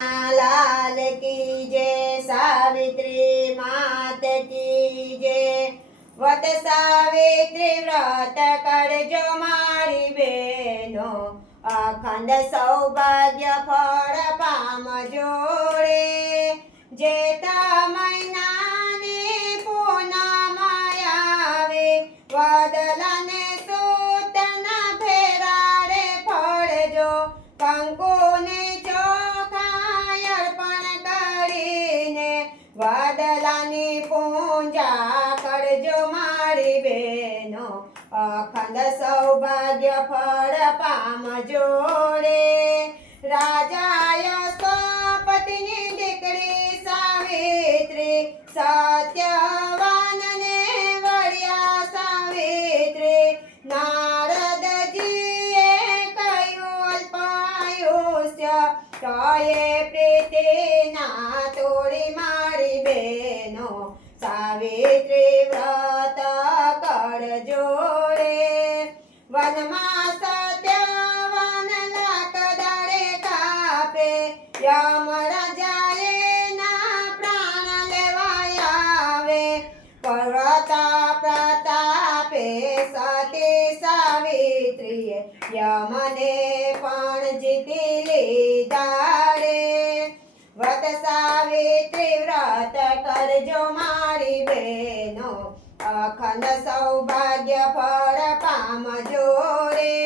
लाल की जय, सावित्री मात की जय। व्रत सावित्री व्रत करजो मारी बेनो, अखंड सौभाग्य फળ पामजो रे। जेठा મહિનાની પૂનમ આવે, વદલાને સૂતના ફેરાડે ફળજો, કંકુને વાદલાની પૂજા કરજો મારી બેનો, અખંડ સૌભાગ્ય ફળ પામજો રે। રાજાય સપતિની દીકરી સાવિત્રી, સત્યવાનને વળ્યા સાવિત્રી। નારદજીએ કહ્યું અલ્પાયુષ્ય, તોય પ્રીતિના તોડી મારી બેનો, સાવિત્રી વ્રત કરજો રે। વનમાં સત્યવાન લાકડાળે કાપે, યમરાજાએ ના પ્રાણ લેવા આવે। પર્વત પ્રતાપે સતી સાવિત્રીએ, યમને પણ જીતી લીધા રે। વ્રત સાવિત્રી વ્રત કરજો મારી બેનો, અખંડ સૌભાગ્ય ફળ પામજો રે।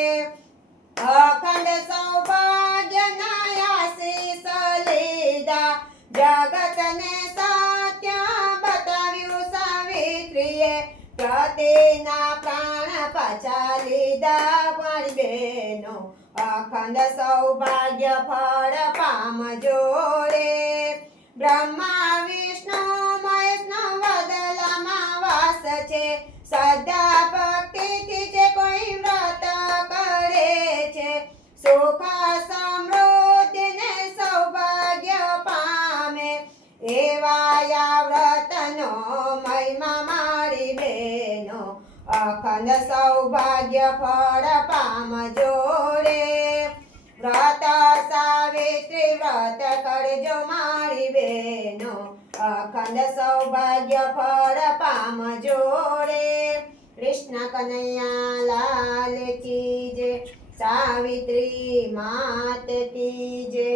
અખંડ સૌભાગ્ય ના આશીષ લીધા, જગતને સત્ય બતાવ્યું સાવિત્રીએ, પતિના પ્રાણ પાછા લીધા મારી બેનો, અખંડ સૌભાગ્ય ફળ પામજો રે। બ્રહ્મા વિષ્ણુ મહેશનો વદલામાં વાસ છે, શ્રદ્ધા ભક્તિથી જે કોઈ વ્રત કરે છે, સુખ સમૃદ્ધિ ને સૌભાગ્ય પામે। એવા આ વ્રતનો મહિમા મારી બેનો, અખંડ સૌભાગ્ય ફળ પામજો રે। વ્રત સાવિત્રી વ્રત કરજો મારી બેનો, અખંડ સૌભાગ્ય ફળ પામજો રે। કૃષ્ણ કનૈયા લાલ કી જય, સાવિત્રી માત કી જય।